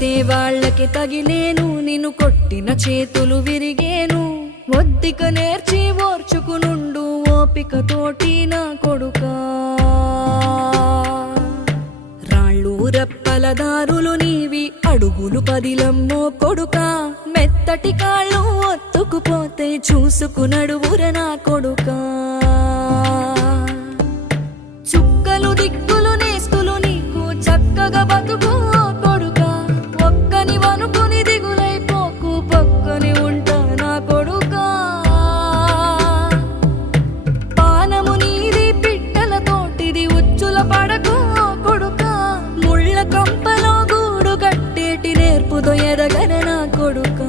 కొడితే వాళ్ళకి తగిలేను, నిన్ను కొట్టిన చేతులు విరిగేను. ఒద్దిక నేర్చి ఓర్చుకునుండు ఓపికతోటి నా కొడుకా. రాళ్ళు రెప్పల దారులు నీవి, అడుగులు పదిలమ్మో కొడుకా. మెత్తటి కాళ్ళు ఒత్తుకుపోతే చూసుకునడువుర నా కొడుకా. చుక్కలు దిక్కులు నేస్తులు నీకు చక్కగా బతుకు కొడుకా. ఒక్కని వనుకుని దిగులైపోకు, పక్కని ఉంటా నా కొడుకా. పానము నీది పిట్టల తోటిది, ఉచ్చుల పడకు కొడుకా. ముళ్ళ కంపలో గూడు కట్టేటి నేర్పుతో ఎదగన నా కొడుకా.